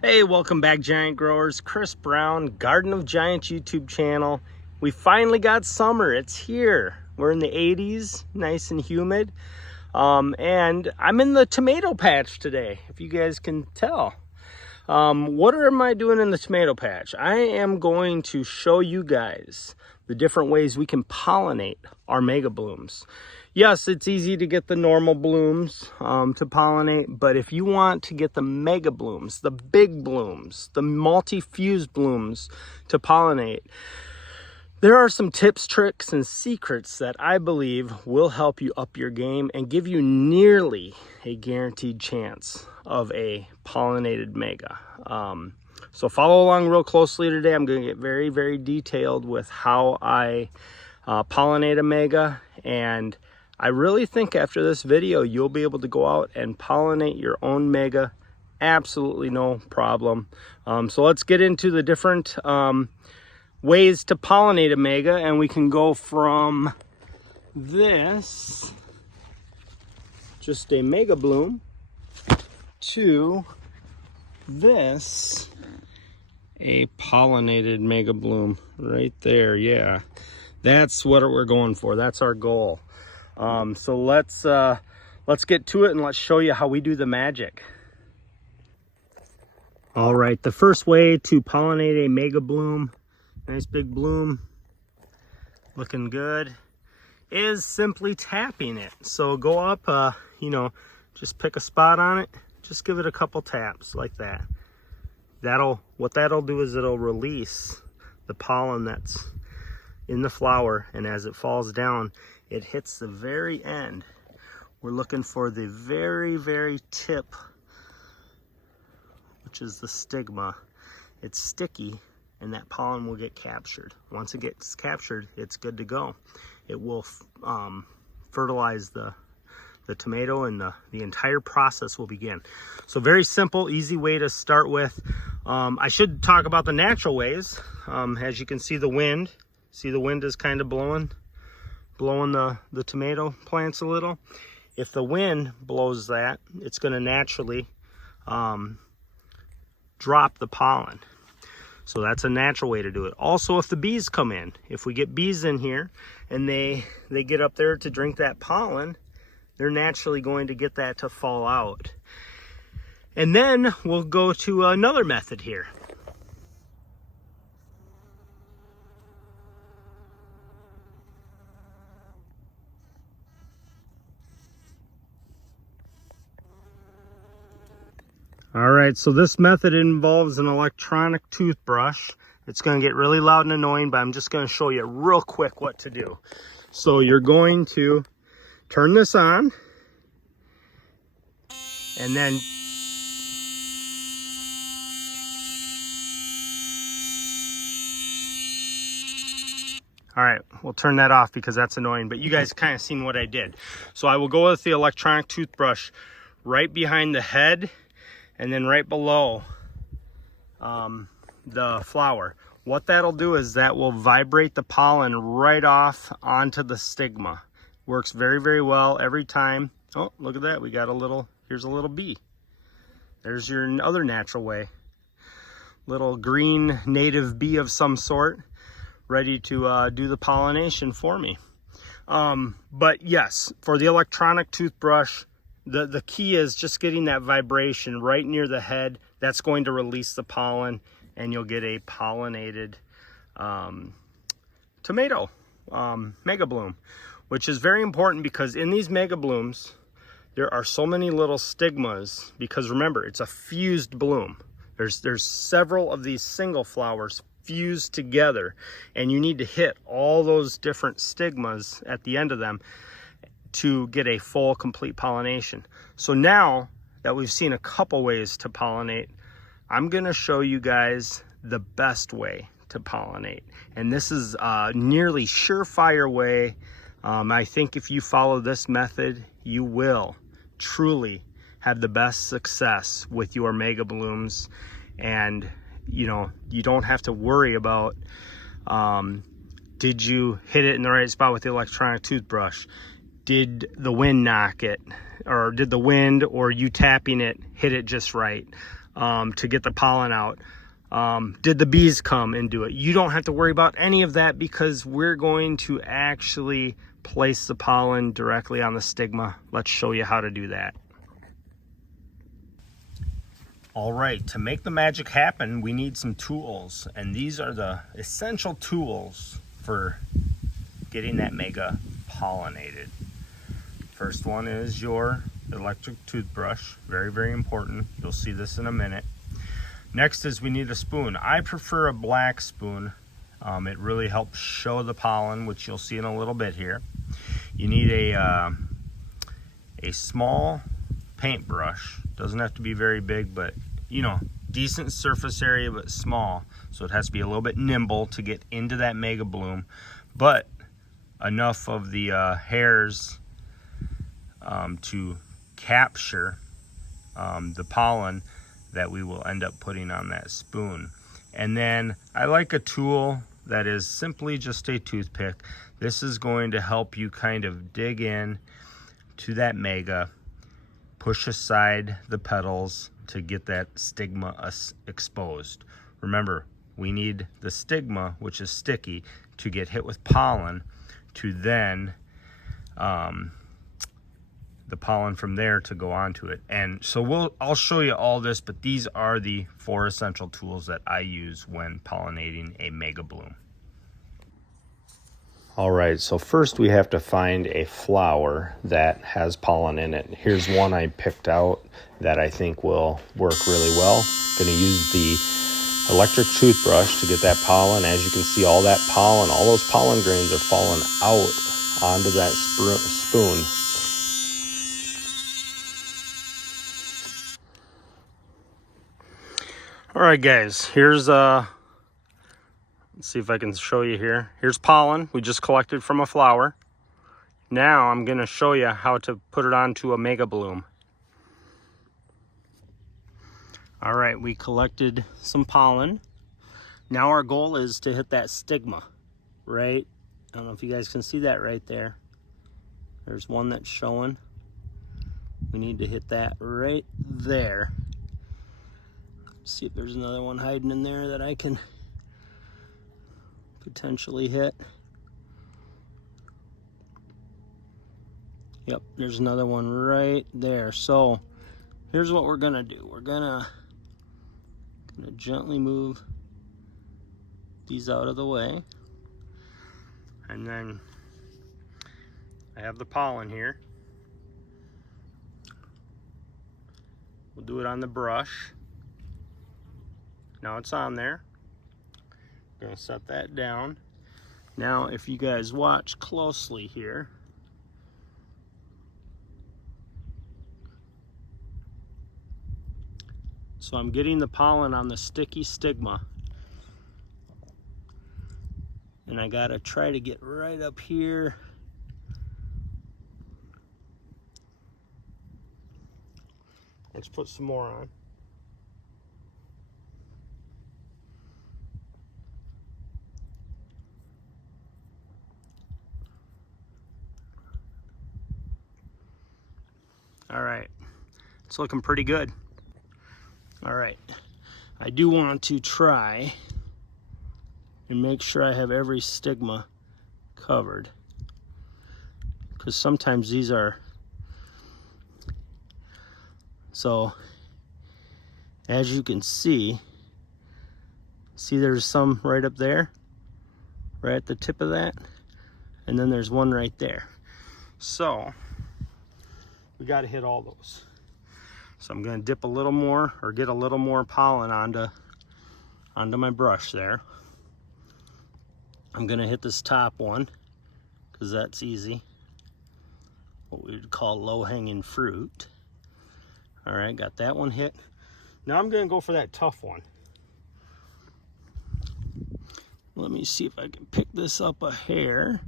Hey, welcome back, Giant Growers. Chris Brown, Garden of Giants YouTube channel. We finally got summer. It's here. We're in the 80s, nice and humid. And I'm in the tomato patch today, if you guys can tell. What am I doing in the tomato patch? I am going to show you guys the different ways we can pollinate our mega blooms. Yes, it's easy to get the normal blooms to pollinate, but if you want to get the mega blooms, the big blooms, the multi-fused blooms to pollinate, there are some tips, tricks, and secrets that I believe will help you up your game and give you nearly a guaranteed chance of a pollinated mega. So follow along real closely today. I'm going to get very, very detailed with how I pollinate a mega, and I really think after this video you'll be able to go out and pollinate your own mega absolutely no problem. So let's get into the different ways to pollinate a mega, and we can go from this, just a mega bloom, to this, a pollinated mega bloom right there. Yeah, that's what we're going for. That's our goal. So let's get to it and let's show you how we do the magic. All right, the first way to pollinate a mega bloom, nice big bloom, looking good, is simply tapping it. So go up, just pick a spot on it, just give it a couple taps like that. What that'll do is it'll release the pollen that's in the flower, and as it falls down, it hits the very end. We're looking for the very, very tip, which is the stigma. It's sticky, and that pollen will get captured. Once it gets captured, it's good to go. It will fertilize the tomato, and the entire process will begin. So very simple, easy way to start with. I should talk about the natural ways. As you can see, the wind. See, the wind is kind of blowing the tomato plants a little. If the wind blows that, it's going to naturally drop the pollen. So that's a natural way to do it. Also, if the bees come in, if we get bees in here and they get up there to drink that pollen, they're naturally going to get that to fall out. And then we'll go to another method here. All right, so this method involves an electronic toothbrush. It's going to get really loud and annoying, but I'm just going to show you real quick what to do. So you're going to turn this on, and then all right, we'll turn that off because that's annoying, but you guys kind of seen what I did. So I will go with the electronic toothbrush right behind the head, and then right below the flower. What that'll do is that will vibrate the pollen right off onto the stigma. Works very, very well every time. Oh, look at that. We got here's a little bee. There's your other natural way. Little green native bee of some sort, ready to do the pollination for me. But yes, for the electronic toothbrush, the key is just getting that vibration right near the head. That's going to release the pollen, and you'll get a pollinated tomato mega bloom, which is very important because in these mega blooms, there are so many little stigmas, because remember, it's a fused bloom. There's several of these single flowers fused together, and you need to hit all those different stigmas at the end of them to get a full, complete pollination. So now that we've seen a couple ways to pollinate, I'm going to show you guys the best way to pollinate. And this is a nearly surefire way. I think if you follow this method, you will truly have the best success with your mega blooms. And you don't have to worry about did you hit it in the right spot with the electronic toothbrush? Did the wind knock it? Or did the wind or you tapping it hit it just right? to get the pollen out? Did the bees come and do it? You don't have to worry about any of that because we're going to actually place the pollen directly on the stigma. Let's show you how to do that. All right, to make the magic happen, we need some tools, and these are the essential tools for getting that mega pollinated. First one is your electric toothbrush, very, very important. You'll see this in a minute. Next is we need a spoon. I prefer a black spoon. It really helps show the pollen, which you'll see in a little bit here. You need a small paintbrush. Doesn't have to be very big, but you know, decent surface area, but small. So it has to be a little bit nimble to get into that mega bloom, but enough of the hairs to capture the pollen that we will end up putting on that spoon. And then I like a tool that is simply just a toothpick. This is going to help you kind of dig in to that mega, push aside the petals to get that stigma exposed. Remember, we need the stigma, which is sticky, to get hit with pollen, to then the pollen from there to go onto it. And so I'll show you all this, but these are the 4 essential tools that I use when pollinating a mega bloom. All right, so first we have to find a flower that has pollen in it. Here's one I picked out that I think will work really well. Gonna use the electric toothbrush to get that pollen. As you can see, all that pollen, all those pollen grains are falling out onto that spoon. All right, guys, here's let's see if I can show you here. Here's pollen we just collected from a flower. Now I'm gonna show you how to put it onto a mega bloom. All right, we collected some pollen. Now our goal is to hit that stigma, right? I don't know if you guys can see that right there. There's one that's showing. We need to hit that right there. See if there's another one hiding in there that I can potentially hit. Yep, there's another one right there. So here's what we're gonna do. We're gonna gently move these out of the way. And then I have the pollen here. We'll do it on the brush. Now it's on there. I'm gonna set that down. Now, if you guys watch closely here, so I'm getting the pollen on the sticky stigma, and I gotta try to get right up here. Let's put some more on. All right, it's looking pretty good. All right, I do want to try and make sure I have every stigma covered, because sometimes these are, so as you can see there's some right up there, right at the tip of that, and then there's one right there. So we got to hit all those. So I'm going to dip a little more, or get a little more pollen onto my brush there. I'm going to hit this top one because that's easy, what we would call low-hanging fruit. All right, got that one hit. Now I'm going to go for that tough one. Let me see if I can pick this up a hair,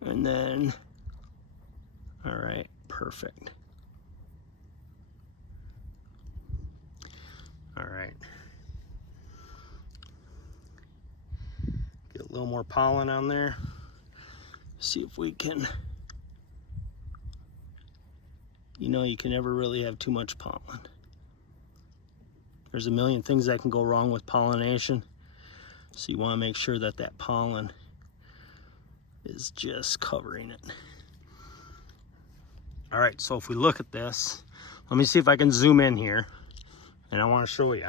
and then, all right, perfect. All right. Get a little more pollen on there. See if we can, you know, you can never really have too much pollen. There's a million things that can go wrong with pollination. So you want to make sure that that pollen is just covering it. All right, so if we look at this, let me see if I can zoom in here, and I want to show you.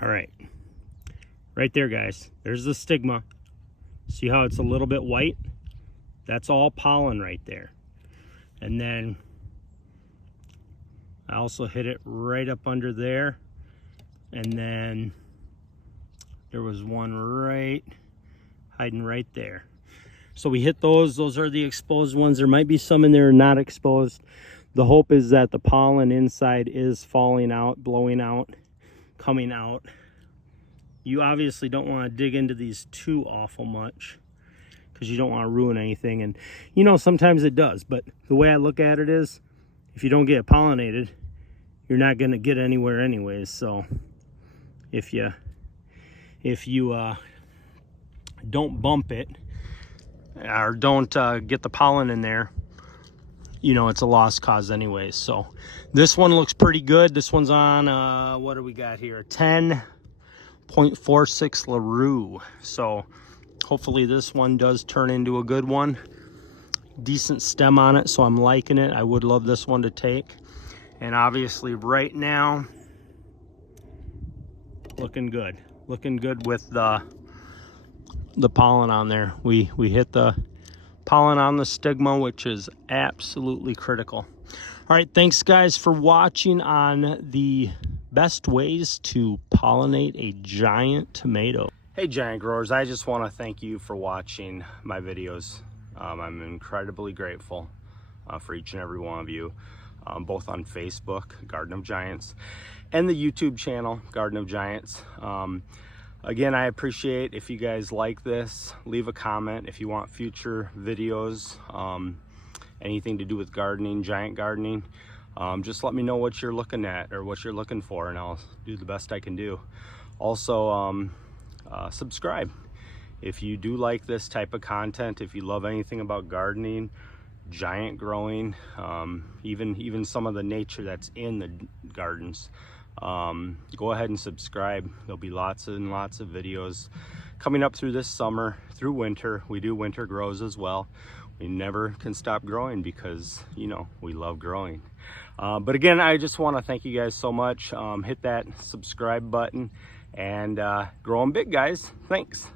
All right, right there, guys. There's the stigma. See how it's a little bit white? That's all pollen right there. And then I also hit it right up under there. And then there was one right, hiding right there. So we hit those. Those are the exposed ones. There might be some in there not exposed. The hope is that the pollen inside is falling out, blowing out, coming out. You obviously don't want to dig into these too awful much because you don't want to ruin anything. And you know, sometimes it does, but the way I look at it is, if you don't get pollinated, you're not going to get anywhere anyways. So if you don't bump it or don't get the pollen in there, you know, it's a lost cause anyways. So this one looks pretty good. This one's on what do we got here, 10.46 LaRue. So hopefully this one does turn into a good one. Decent stem on it, so I'm liking it. I would love this one to take. And obviously right now, looking good with the pollen on there. We hit the pollen on the stigma, which is absolutely critical. All right, thanks guys for watching on the best ways to pollinate a giant tomato. Hey giant growers, I just want to thank you for watching my videos. I'm incredibly grateful for each and every one of you, both on Facebook, Garden of Giants, and the YouTube channel, Garden of Giants. Again, I appreciate if you guys like this, leave a comment if you want future videos, anything to do with gardening, giant gardening. Just let me know what you're looking at or what you're looking for, and I'll do the best I can do. Also, subscribe if you do like this type of content. If you love anything about gardening, giant growing, even some of the nature that's in the gardens, go ahead and subscribe. There'll be lots and lots of videos coming up through this summer, through winter. We do winter grows as well. We never can stop growing because, you know, we love growing. But again, I just want to thank you guys so much. Hit that subscribe button and grow them big, guys. Thanks.